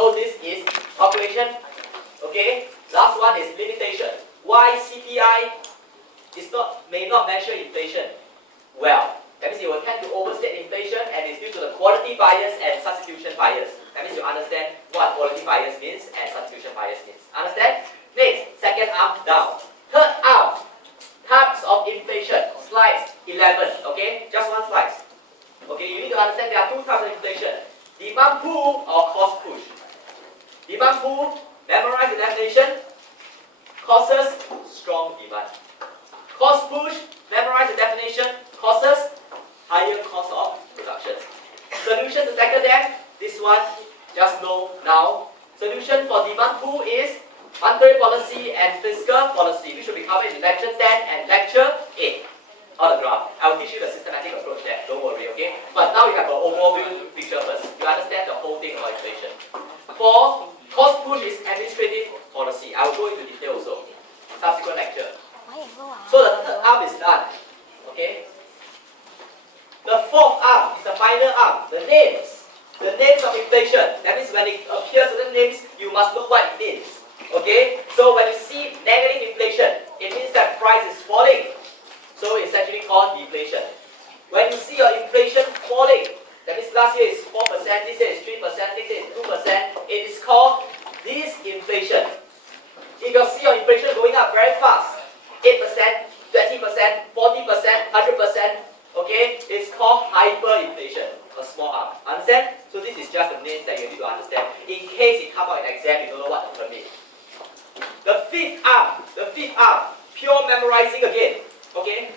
So this is calculation. Okay. Last one is limitation. Why CPI may not measure inflation well? That means it will tend to overstate inflation, and it's due to the quality bias and substitution bias. That means you understand what quality bias means and substitution bias means. Understand? Next, second arm down. Third arm, types of inflation. Slides 11. Okay, just one slide. Okay, you need to understand there are two types of inflation: demand pull or cost push. Demand pull, memorize the definition. Causes strong demand. Cost push, memorize the definition. Causes higher cost of production. Solution to tackle them, this one, just know now. Solution for demand pull is monetary policy and fiscal policy, which will be covered in lecture 10 and lecture 8 on the graph. I will teach you the systematic approach there, don't worry, okay? But now you have an overall picture first. You understand the whole thing about inflation. For cost push is administrative policy. I will go into detail also. Subsequent lecture. So the third arm is done, okay? The fourth arm is the final arm, the names. The names of inflation. That means when it appears certain names, you must know what it means. Okay? So when you see negative inflation, it means that price is falling. So it's actually called deflation. When you see your inflation falling, that means last year is 4%, this year is 3%, this year is 2%, it is called disinflation. If you see your inflation going up very fast, 8%, 20%, 40%, 100%, okay, it's called hyperinflation, a small arm. Understand? So this is just the names that you need to understand. In case it comes out in exam, you don't know what the term is. The fifth arm, pure memorizing again. Okay?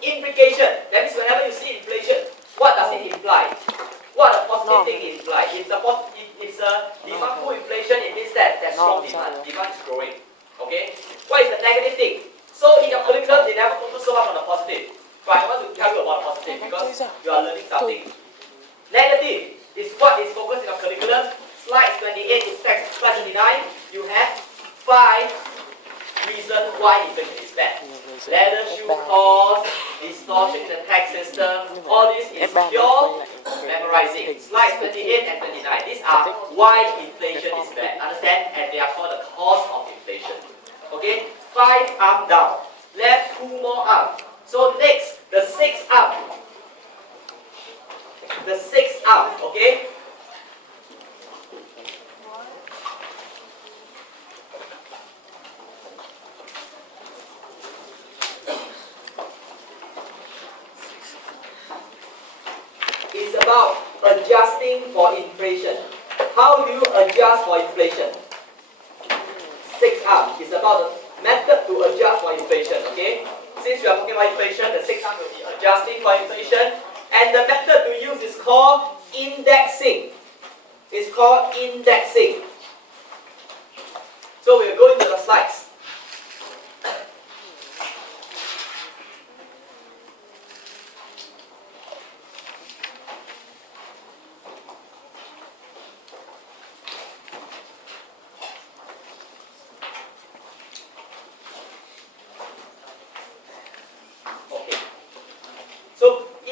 Implication. That means whenever you see inflation, what does it imply? What a positive thing it implies. It's a demand pull inflation, it means that there's strong demand. Demand is growing. Okay? What is the negative thing? So in your curriculum, they never focus so much on the positive. But I want to tell you about positive because you are learning something. Negative is what is focused in your curriculum. Slide 28 to slide 29, you have 5 reasons why inflation is bad. Leather shoe cost, distortion in the tax system, all this is pure memorizing. Slides 28 and 29, these are why inflation is bad. Understand? And they are called the cause of inflation. Okay? 5 arm down. Left 2 more arms. So next, the sixth arm. The sixth arm, okay? It's about adjusting for inflation. How do you adjust for inflation? Sixth arm is about the method to adjust for inflation, okay? Since we are talking about inflation, the sixth arm will be adjusting for inflation. And the method to use is called indexing. It's called indexing. So we'll go into the slides.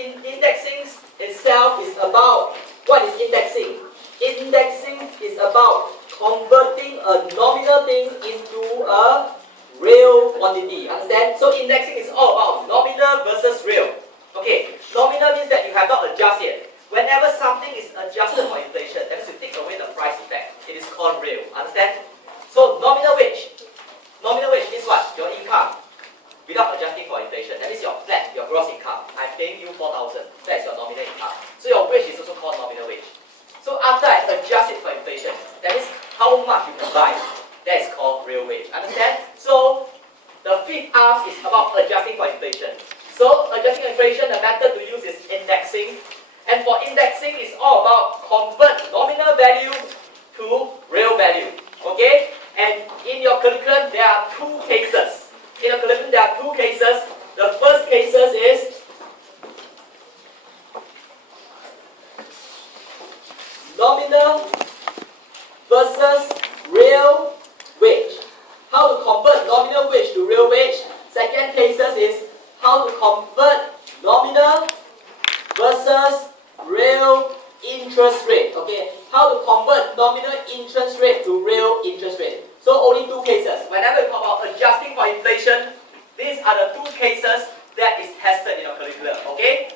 Indexing itself is about, what is indexing? Indexing is about converting a nominal thing into a real quantity. Understand? So indexing is all about nominal versus real. Okay, nominal means that you have not adjusted yet. Whenever something is adjusted for inflation, that means you take away the price effect. It is called real. Understand? So nominal wage. Nominal wage means what? Your income. Without adjusting for inflation. That means your flat, your gross income. I'm paying you 4,000. That is your nominal income. So your wage is also called nominal wage. So after I adjust it for inflation, that means how much you can buy. That is called real wage. Understand? So the fifth arm is about adjusting for inflation. So adjusting for inflation, the method to use is indexing. And for indexing, it's all about convert nominal value to real value. Okay? And in your curriculum, there are 2 cases. In your curriculum, there are 2 cases. The first cases is nominal versus real wage. How to convert nominal wage to real wage. Second cases is how to convert nominal versus real interest rate. Okay, how to convert nominal interest rate to real interest rate. So only two cases. Whenever you talk about adjusting for inflation, these are the two cases that is tested in your curriculum. Okay.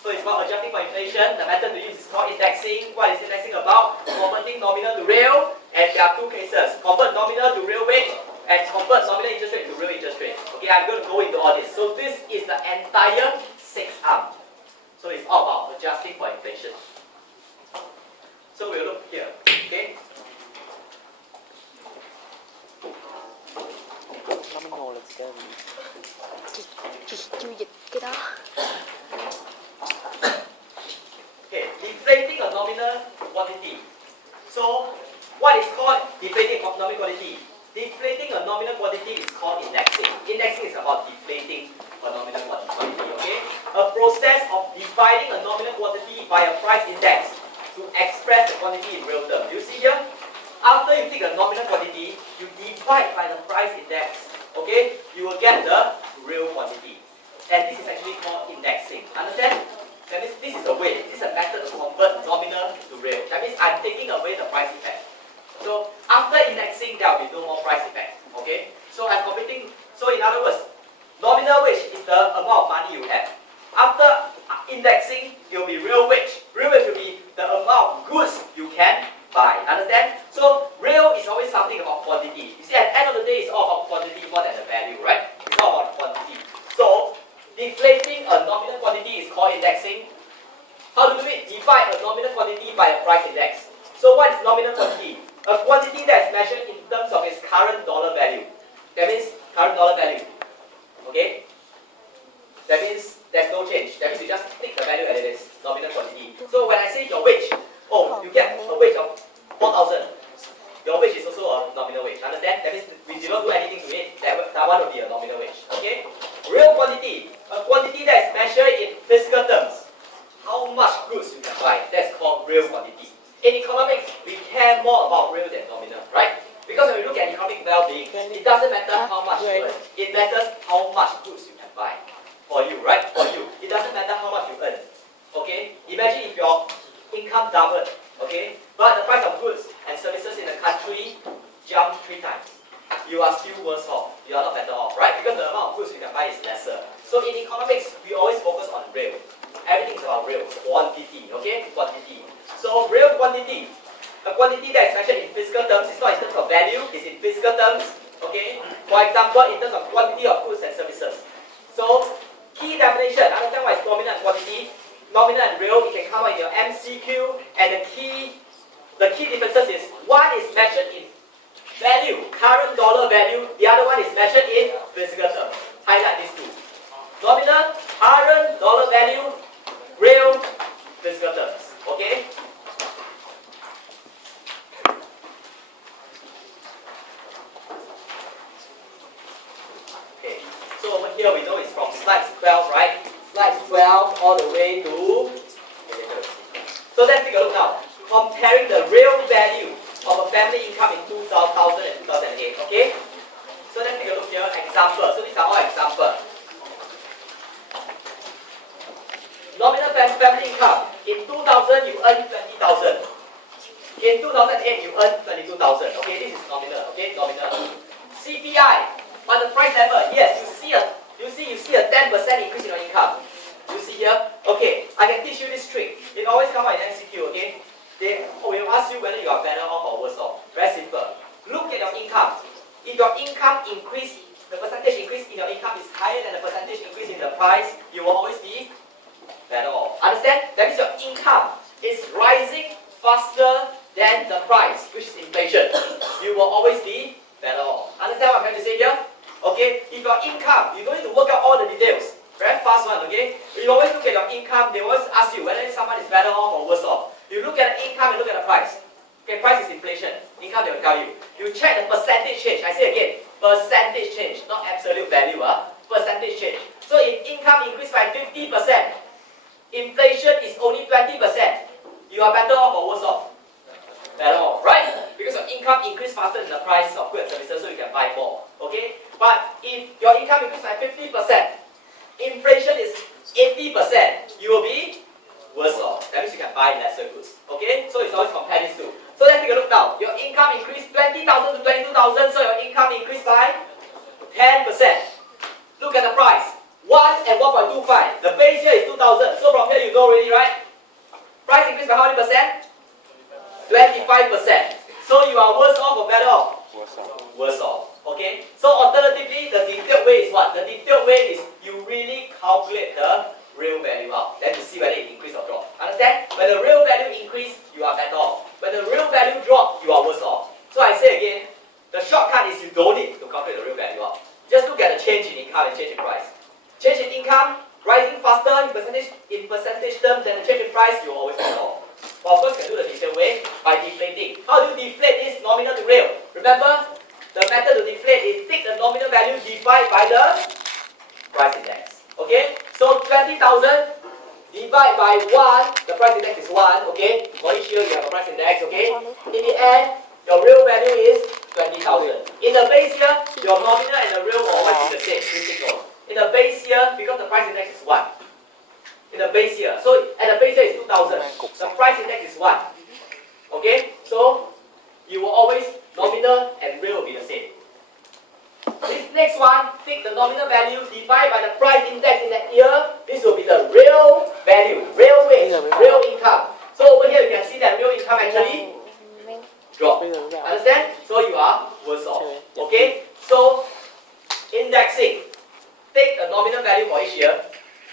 So it's called adjusting for inflation. The method to use is called indexing. What is indexing about? Converting nominal to real. And there are two cases. Convert nominal to real wage and convert nominal interest rate to real interest rate. Okay, I'm going to go into all this. So this is the entire 6 arm. So it's all about adjusting for inflation. So we'll look here. Okay. Let's go. Just do it. Get out. Okay, deflating a nominal quantity. So, what is called deflating a nominal quantity? Deflating a nominal quantity is called indexing. Indexing is about deflating a nominal quantity, okay? A process of dividing a nominal quantity by a price index to express the quantity in real terms. You see here? After you take a nominal quantity, you divide by the price index, okay? You will get the real quantity. And this is actually called indexing. Understand? That means this is a way, this is a method to convert nominal to real. That means I'm taking away the price effect. So after indexing, there will be no more price effect. Okay? So I'm computing, so in other words, nominal wage is the amount of money you have. After indexing, it will be real wage. Real wage will be the amount of goods you can buy. Understand? So real is always something about quantity. You see, at the end of the day, it's all about quantity more than the value, right? It's all about quantity. So deflating a nominal quantity is called indexing. How to do it? Divide a nominal quantity by a price index. So what is nominal quantity? A quantity that is measured in terms of its current dollar value. That means current dollar value. Okay? That means there's no change. That means you just take the value as it is. Nominal quantity. So when I say your wage, oh, you get a wage of 4,000. Your wage is also a nominal wage. Understand? That means we do not do anything to it. That one will be a nominal wage. Okay? Real quantity. A quantity that is measured in physical terms. How much goods you can buy. That's called real quantity. In economics, we care more about real than nominal, right? Because when we look at economic well-being, it doesn't matter how much you earn. It matters how much goods you can buy. For you, right? For you. It doesn't matter how much you earn. Okay? Imagine if your income doubled, okay? But the price of goods and services in the country jumped 3 times. You are still worse off. You are not better off, right? Because the amount of goods you can buy is lesser. So in economics, we always focus on real. Everything is about real. Quantity, okay? Quantity. So real quantity. A quantity that is measured in physical terms is not in terms of value, it's in physical terms, okay? For example, in terms of quantity of goods and services. So, key definition, understand what is nominal and quantity? Nominal and real, it can come out in your MCQ, and the key differences is, one is measured in value, current dollar value, the other one is measured in physical terms. Highlight these two. Nominal, current dollar value, real, physical terms. Okay? Okay. So over here we know it's from slide 12, right? Slide 12 all the way to... So let's take a look now. Comparing the real value of a family income in 2000 and 2008. Okay? So let's take a look here. Example. So these are all examples. Nominal family income. In 2000, you earn 20,000. In 2008, you earn 22,000. Okay, this is nominal. Okay, nominal. CPI on the price level. Yes, you see a 10% increase in your income. You see here. Okay, I can teach you this trick. It always comes out in MCQ. Okay, they will ask you whether you are better off or worse off. Very simple. Look at your income. If your income increase, the percentage increase in your income is higher than the percentage increase in the price, you will always be better off. Understand? That means your income is rising faster than the price, which is inflation. You will always be better off. Understand what I'm trying to say here? Okay? If your income, you don't need to work out all the details. Very fast one, okay? You always look at your income, they always ask you whether someone is better off or worse off. You look at the income and look at the price. Okay, price is inflation. Income, they will tell you. You check the percentage change. I say again, percentage change, not absolute value. Percentage change. So if income increased by 50%, inflation is only 20%. You are better off or worse off? Better off, right? Because your income increased faster than the price of goods and services, so you can buy more. Okay? But if your income increased by 50%, inflation is 80%, you will be worse off. That means you can buy buy lesser goods. Okay, so it's always compare these two. So let's take a look now. Your income increased 20,000 to 22,000, so your income increased by 10%. Look at the price. 1 and 1.25. The base here is 2,000. So from here you know already, right? Price increased by how many percent? 25%. So you are worse off or better off? Worse off. Okay? So alternatively, the detailed way is what? The detailed way is you really calculate the real value out. Then to see whether it increase or drop. Understand? When the real value increase, you are better off. When the real value drop, you are worse off. So I say again, the shortcut is you don't need to calculate the real value out. Just look at the change in income and change in price. Change in income rising faster in percentage terms than the change in price, you always better off. But of course, you can do the detailed way by deflating. How do you deflate this nominal to real? Remember, the method to deflate is take the nominal value divide by the price index. Okay? So 20,000 divide by 1, the price index is 1. Okay? For each year you have a price index. Okay? In the end, your real value is 20,000. In the base year, your nominal and the real will always be the same. In the base year, because the price index is 1. In the base year. So at the base year is 2,000. The price index is 1. Okay? So you will always, nominal and real will be the same. This next one, take the nominal value, divide by the price index in that year. This will be the real value, real wage, real income. So over here you can see that real income actually drop. Understand? So you are worse off. Okay? So indexing. Take the nominal value for each year.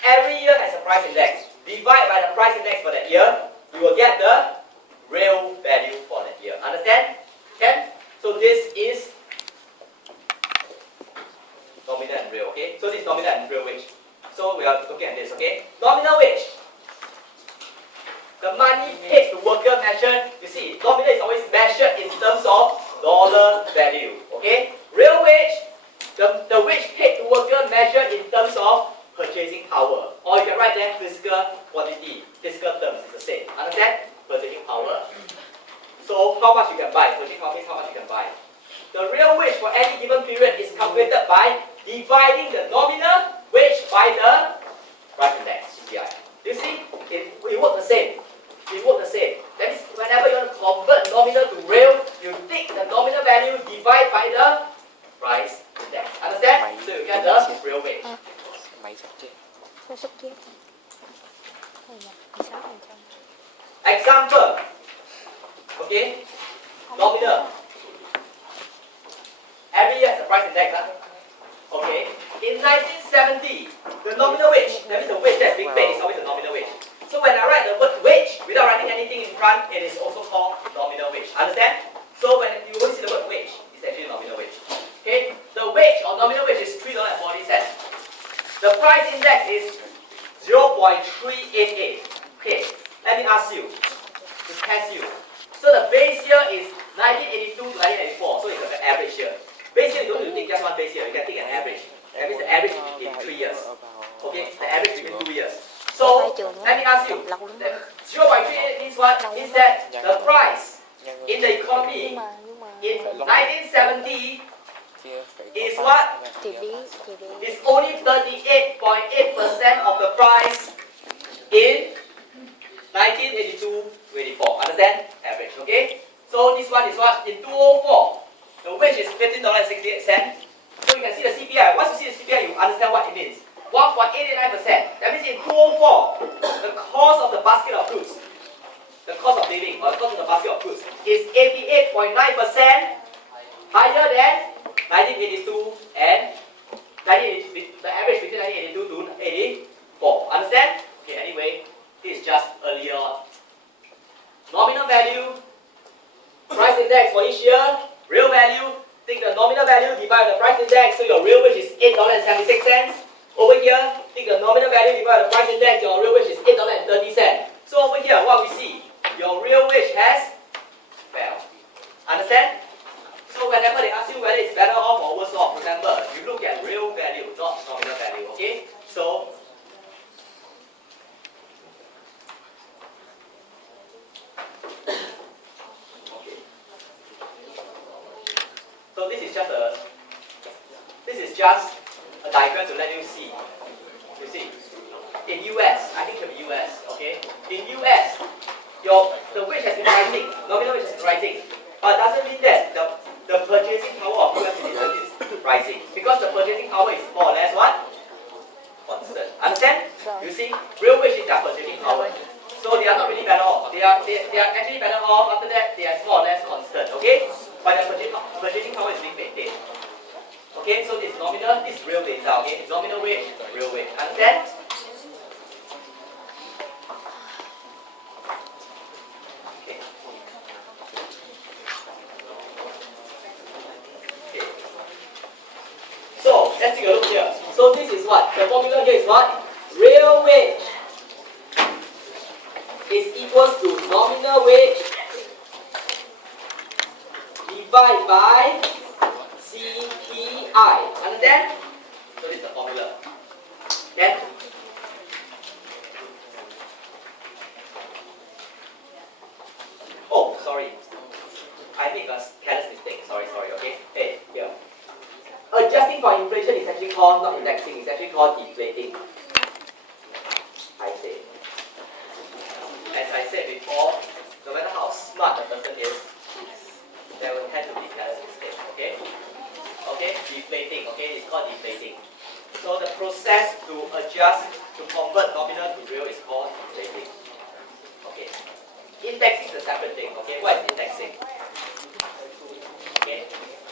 Every year has a price index. Divide by the price index for that year. You will get the real value for that year. Understand? Okay? So this is nominal and real. Okay? So this is nominal and real wage. So we are looking at this. Okay? Nominal wage. The money paid to worker measured. You see, nominal is always measured in terms of dollar value. Okay? Real wage. The wage paid to worker measured in terms of purchasing power. Or you can write them physical quantity. Physical terms is the same. Understand? Purchasing power. So how much you can buy? Purchasing power means how much you can buy. The real wage for any given period is calculated by dividing the nominal wage by the price index, CPI. You see? It works the same. It works the same. That means whenever you want to convert nominal to real, you take the nominal value, divide by the price index. Understand? So you get the real wage. Sao sắp tiếp? Này là 16%. Example. Okay? Nominal. Every year has a price index. Okay? In 1970, the nominal wage, that means the wage that's being paid is always the nominal wage. So when I write the word wage without writing anything in front, it is also called nominal wage. Understand? So when you only see the word wage, it's actually nominal wage. Okay? The wage or nominal wage is $3.40. The price index is 0.388. Okay, let me ask you, to test you. So the base year is 1982 to 1984, so it's an average year. Base year, you don't need to take just one base year, you can take an average. That means the average in 3 years. Okay, the average between 2 years. So, let me ask you, 0.388 means what? Means that the price in the economy in 1970 is what? It's only 38.8% of the price in 1982 to 84. Understand? Average, okay? So this one is what? In 204, the wage is $15.68. So you can see the CPI. Once you see the CPI, you understand what it means. 1.889%. That means in 204, the cost of the basket of goods, the cost of living, or the cost of the basket of goods, is 88.9% higher than 1982 and the average between 1982 to 84. Understand? Okay, anyway, this is just earlier on. Nominal value, price index for each year, real value, take the nominal value, divide by the price index, so your real wage is $8.76. Over here, take the nominal value, divide by the price index, your real wage is $8.30. So over here, what we see, your real wage has fell. Understand? So whenever they ask you whether it's better off or worse off, remember, you look at real value, not nominal value, okay? So this is just a diagram to let you see. You see, in US, I think it should be US, okay? In US, they are not really better off. They are actually better off. After that, they are more or less constant. Okay, but their purchasing power is being maintained. Okay, so this nominal, this real data. Okay, nominal wage, real wage. Understand? Okay. Okay. So let's take a look here. So this is what the formula here is what real wage is equals to nominal wage divided by CPI. Understand? So this is the formula. Then oh, sorry, I make a careless mistake. Sorry. Okay. Hey, here. Adjusting for inflation is actually called not indexing. It's actually called deflating. I say. As I said before, no matter how smart the person is, there will tend to be careless mistakes. Okay? Okay? Deflating. Okay? It's called deflating. So the process to adjust, to convert nominal to real is called deflating. Okay? Indexing is a separate thing. Okay? What is indexing? Okay?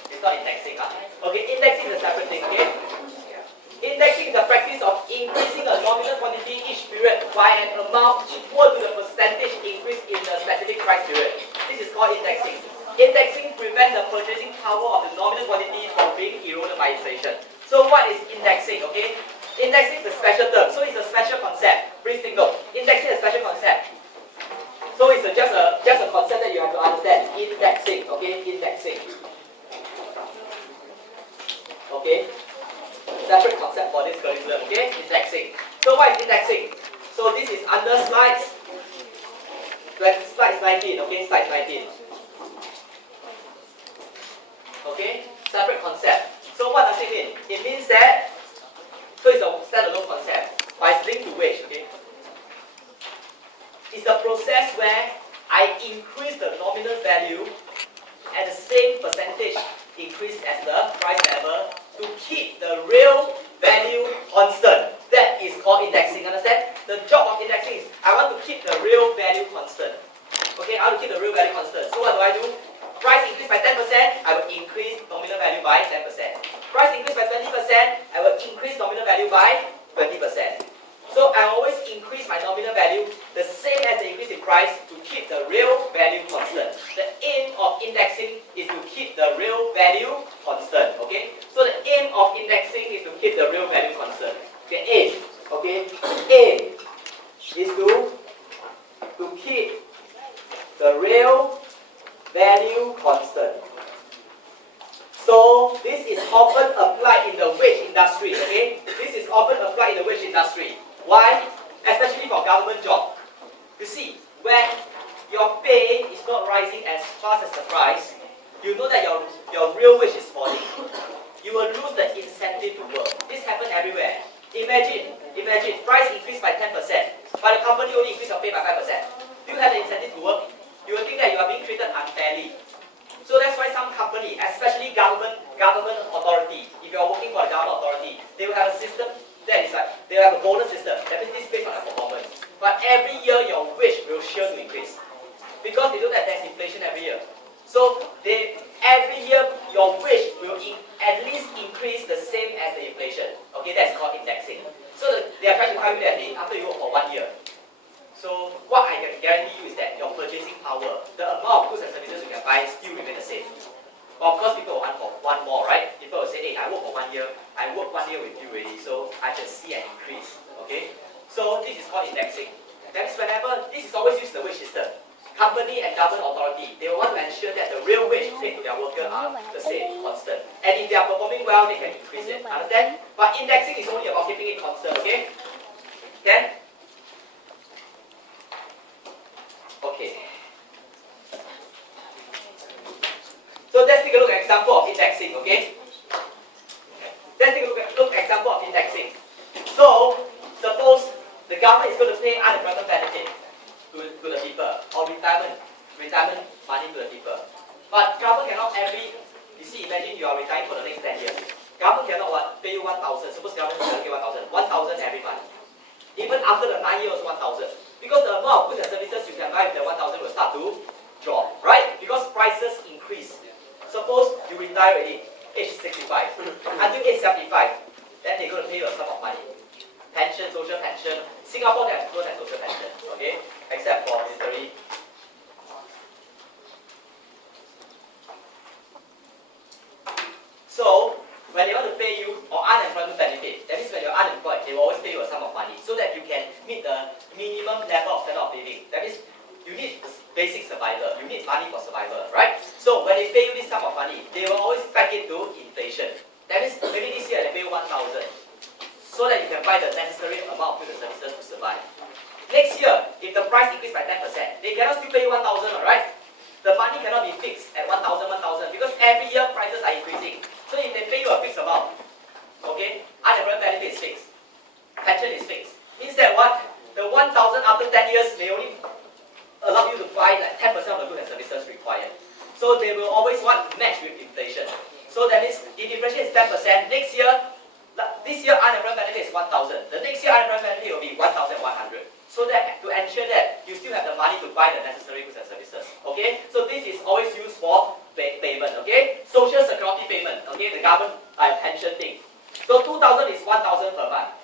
It's not indexing. Okay? Indexing is a separate thing. Okay? Indexing is the practice of increasing a nominal quantity each period by an amount equal to the percentage increase in the specific price period. This is called indexing. Indexing prevents the purchasing power of the nominal quantity from being eroded by inflation. So what is indexing? Okay, indexing is a special term. So it's a special concept. Please take note. Indexing is a special concept. So it's just a concept that you have to understand. Indexing. Okay, indexing. Okay. Separate concept for this curriculum, okay? Indexing. So what is indexing? So this is under slides 19, okay? Slide 19. Okay? Separate concept. So what does it mean? It means that, so it's a standalone concept, but it's linked to wage, okay? It's the process where I increase the nominal value at the same percentage increase as the price level to keep the real value constant. That is called indexing. Understand? The job of indexing is I want to keep the real value constant. Okay, I want to keep the real value constant. So what do? Price increase by 10%, I will increase nominal value by 10%. Price increase by 20%, I will increase nominal value by 20%. So I always increase my nominal value the same as the increase in price to keep the real value constant. The aim of indexing is to keep the real value constant. Okay? So the aim of indexing is to keep the real value constant. Okay, aim. Okay? Aim is to keep the real value constant. So this is often applied in the wage industry. Okay? This is often applied in the wage industry. Why? Especially for government job. You see, when your pay is not rising as fast as the price, you know that your real wage is falling. You will lose the incentive to work. This happens everywhere. Imagine, price increased by 10%, but the company only increased your pay by 5%. Do you have the incentive to work? You will think that you are being treated unfairly. So that's why some company, especially government authority, if you are working for a government authority, they will have a system that is like, they have a bonus system. That means this based on their performance. But every year your wage will sure to increase. Because they know that there's inflation every year. So every year your wage will at least increase the same as the inflation. Okay, that's called indexing. So they are trying to tell you that after you work for 1 year. So what I can guarantee you is that your purchasing power, the amount of goods and services you can buy still remain the same. Of course, people will want more, right? People will say, hey, I work for 1 year. I work 1 year with you already, so I should see an increase. Okay? So this is called indexing. That means whenever, this is always used in the wage system. Company and government authority, they will want to ensure that the real wage paid to their worker are the same, constant. And if they are performing well, they can increase it. Understand? But indexing is only about keeping it constant, okay? Then? Okay. So let's take a look at example of indexing, okay? Let's take a look at example of indexing. So, suppose the government is going to pay unemployment benefit to the people, or retirement money to the people. But government cannot you see, imagine you are retiring for the next 10 years. Government cannot pay you 1,000, suppose government is going to pay 1,000 every month. Even after the 9 years, 1,000. Because the amount of goods and services die already, age 65. Until age 75, then they're going to pay you a sum of money. Pension, social pension. Singapore don't have social pension, okay? Except for military. So, when they want to pay you or unemployment benefit, that means when you're unemployed, they will always pay you a sum of money so that you can meet the minimum level of standard of living. That means you need basic survival. You need money for survival, right? So when they pay you this sum of money, they will always back it to inflation. That means maybe this year they pay you 1,000 so that you can buy the necessary amount of goods and services to survive. Next year, if the price increase by 10%, they cannot still pay you 1,000, alright? The money cannot be fixed at 1,000, 1,000 because every year prices are increasing. So if they pay you a fixed amount, okay, unemployment benefit is fixed, pension is fixed. Means that what? The 1,000 after 10 years may only allow you to buy like 10% of the goods and services required. So they will always want to match with inflation. So that means if inflation is 10%, next year, this year unemployment benefit is 1,000. The next year unemployment benefit will be 1,100. So that to ensure that you still have the money to buy the necessary goods and services. Okay? So this is always used for payment. Okay? Social security payment. Okay? The government pension thing. So 2,000 is 1,000 per month.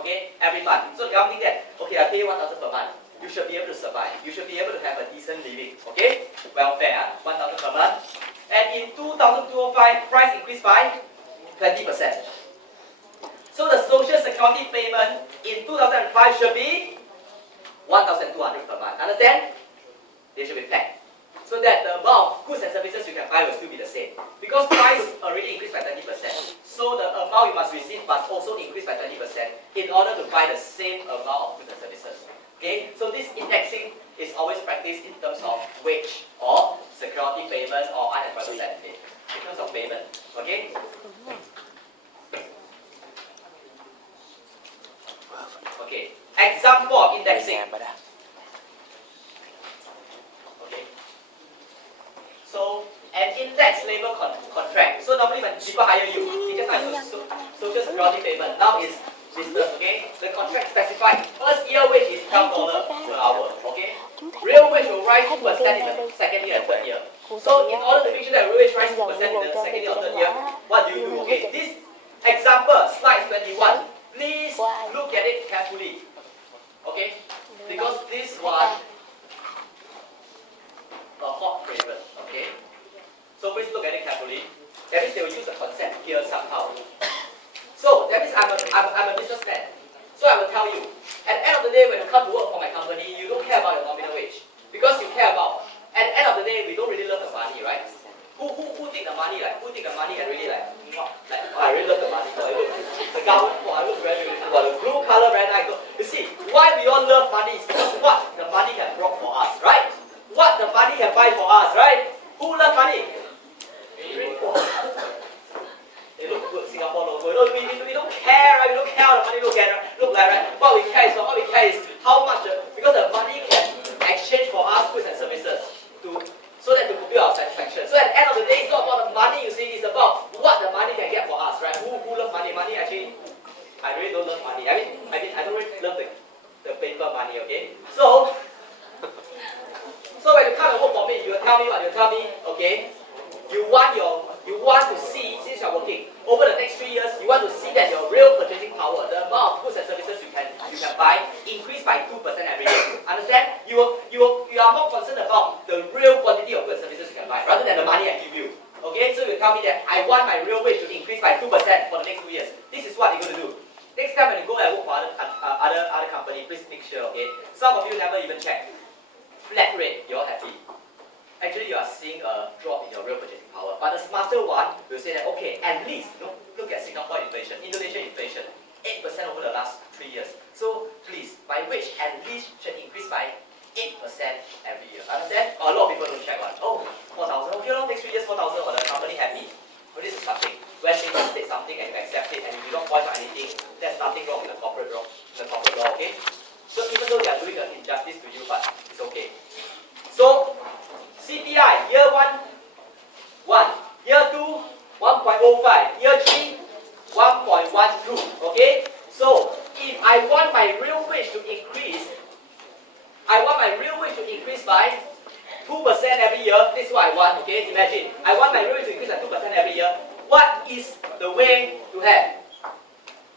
Okay? Every month. So the government think that, okay, I pay 1,000 per month. You should be able to survive. You should be able to have a decent living. Okay? Welfare, 1,000 per month. And in 2005, price increased by 20%. So the social security payment in 2005 should be 1,200 per month. Understand? They should be flat. So that the amount of goods and services you can buy will still be the same. Because price already increased by 20%. So the amount you must receive must also increase by 20% in order to buy the same amount of goods and services. Okay? So this indexing is always practiced in terms of wage or security payment or unemployment benefit. In terms of payment. Okay? Okay. Example of indexing. Okay. So an index labor contract. So normally when people hire you, they just hire social security payment. Now is business. Okay. The contract specified first year wage is $12 per hour. Okay. Real wage will rise 2% in the second year and third year. So in order to make sure that real wage rises 2% in the second year or third year, what do you do? Okay. This example, slide 21. Please look at it carefully. Okay? Because this one a hot favorite. Okay? So please look at it carefully. That means they will use the concept here somehow. So that means I'm a businessman. So I will tell you, at the end of the day when you come to work for my company, you don't care about your nominal wage. Because you care about, at the end of the day we don't really love the money, right? Who take the money, like, who take the money and really like oh, I really love the money. So the government, I look very well, the blue color very nice. You see, why we all love money is because what the money can bring for us, right? What the money can buy for us, right? Who loves money? They look good, Singapore logo. We don't care, right? We don't care how the money look like, right? What we care is how much, because the money can exchange for us goods and services so that to fulfill our satisfaction. So at the end of the day, it's not about the money, you see, it's about what the money can get for us, right? Who loves money? Money actually, I really don't love money. I don't really love the paper money, okay? So when you come and work for me, you tell me what? You tell me, okay, you want to see, since you're working, over the next 3 years, you want to see that your real purchasing power, the amount of goods and services you can buy, increase by 2% every year. Understand? You are more concerned about the real quantity of goods and services you can buy, rather than the money I give you. Okay? So you tell me that I want my real wage to increase by 2% for the next 2 years. This is what you're going to do. Next time when you go and work for other company, please make sure, okay? Some of you never even check. Flat rate, you're happy. Actually, you are seeing a drop in your real purchasing power. But the smarter one will say that, okay, at least, look at Singapore inflation, Indonesia inflation, 8% over the last 3 years. So please, my wage at least should increase by 8% every year. Understand? A lot of people don't check one. Oh, 4,000. Okay, next 3 years 4,000, or the company happy. But this is something. When people state something and you accept it and you do not point out anything, there's nothing wrong with the corporate law. Okay? So even though they are doing an injustice to you, but it's okay. So CPI, year 1, 1. Year 2, 1.05. Year 3, 1.12. Okay? So, if I want my real wage to increase, by 2%, 2% every year. This is what I want, okay? Imagine, I want my real wage to increase by 2% every year. What is the way to have?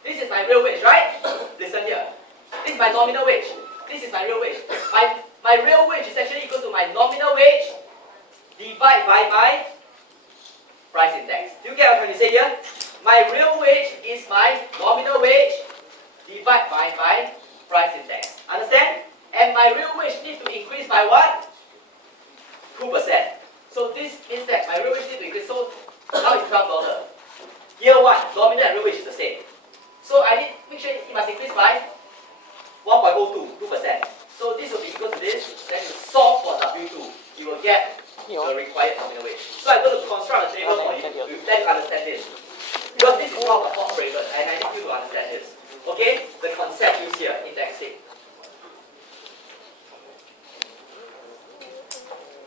This is my real wage, right? Listen here. This is my nominal wage. This is my real wage. My real wage is actually equal to my nominal wage divided by my price index. Do you get what I'm trying to say here? My real wage is my nominal wage divided by my price index. Understand? And my real wage needs to increase by what? 2%. So this means that my real wage needs to increase. So now it's $12. Year 1, nominal and real wage is the same. So I need to make sure it must increase by 1.02, 2%. So this will be equal to this. Then you solve for W2. You will get the required nominal wage. So I'm going to construct a table for you to let you understand this. Because this is called a hot bracket, and I need you to understand this. Okay? The concept used here, indexing.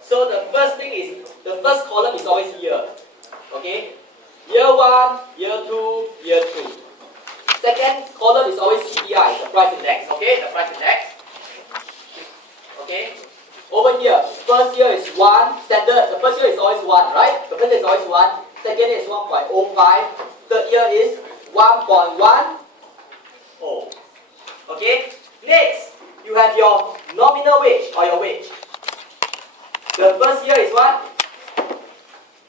So the first thing is, the first column is always year. Okay? Year 1, year 2, year 2. Second column is always CPI, the price index. Okay? The price index. Okay? Over here, first year is 1, standard. The first year is always 1, right? The first year is always 1. Second year is 1.05. Third year is 1.10. Okay? Next, you have your nominal wage or your wage. The first year is what?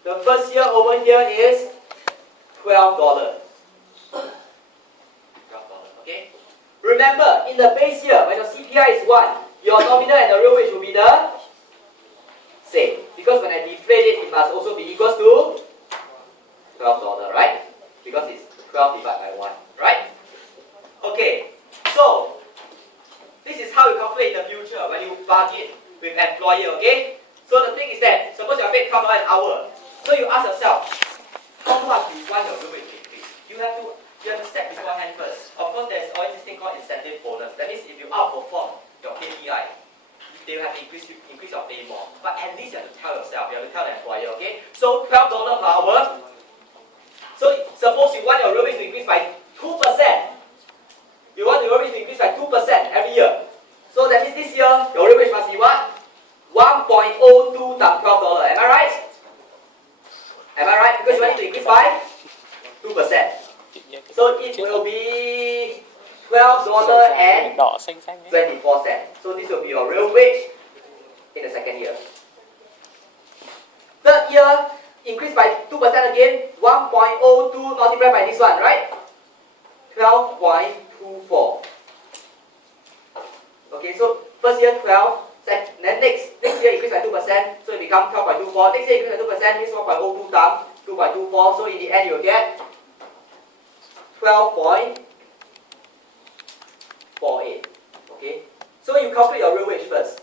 The first year over here is $12. Okay? Remember, in the base year, when your CPI is 1, your nominal and the real wage will be the same. Because when I deflate it, it must also be equal to $12, right? Because it's 12 divided by 1, right? Okay, so this is how you calculate in the future when you bargain with employer, okay? So the thing is that, suppose you are paid $12 an hour. So you ask yourself, how much do you want your real wage to increase? You have to set beforehand first. Of course, there's always this thing called incentive bonus. That means if you outperform your KPI, they will have to increase your pay more. But at least you have to tell yourself, you have to tell the employer, okay? So $12 per hour. So suppose you want your real wage to increase by 2%. You want your real wage to increase by 2% every year. So that means this year, your real wage must be what? 1.02 times $12. Am I right? Am I right? Because you want it to increase by 2%. So it will be $12.24. So this will be your real wage in the second year. Third year, increase by 2% again. 1.02 multiplied by this one, right? 12.24. Okay, so first year 12. Then next year increase by 2%, so it becomes 12.24. Next year increase by 2%, means 1.02 times 2.24. So in the end, you will get 12.48. Okay, so you calculate your real wage first.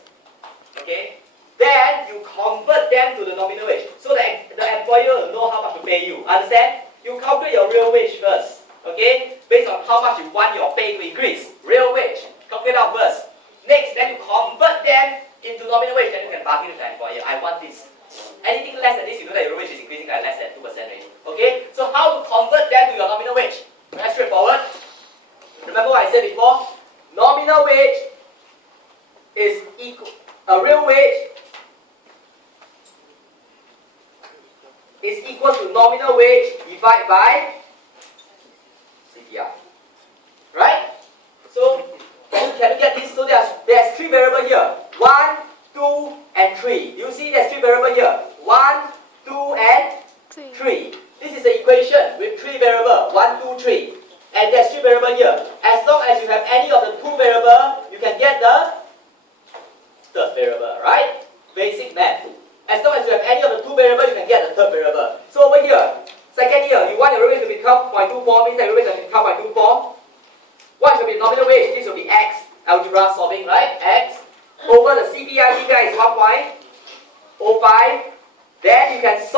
Okay, then you convert them to the nominal wage, so that the employer will know how much to pay you. Understand? You calculate your real wage first. Okay, based on how much you want your pay to increase. Real wage, calculate out first. Next, then you convert them into nominal wage, then you can bargain with the employer. I want this. Anything less than this, you know that your wage is increasing by less than 2% already. Okay? So how to convert them to your nominal wage? Very straightforward. Remember what I said before? Nominal wage is equal, real wage is equal to nominal wage divided by CPI. Right? So, can you get this? So there's 3 variables here. 1, 2, and 3. You see there's 3 variables here. 1, 2, and 3. This is the equation with 3 variables. 1, 2, 3. And there's 3 variables here. As long as you have any of the 2 variables, you can get the third variable, right? Basic math. As long as you have any of the 2 variables, you can get the third variable. So over here, second year, you want your real wage to be 12.24, means that your real wage to be 12.24. What should be nominal wage? This will be X. Algebra solving, right? X over the CPI. CPI is 1.05. Then you can solve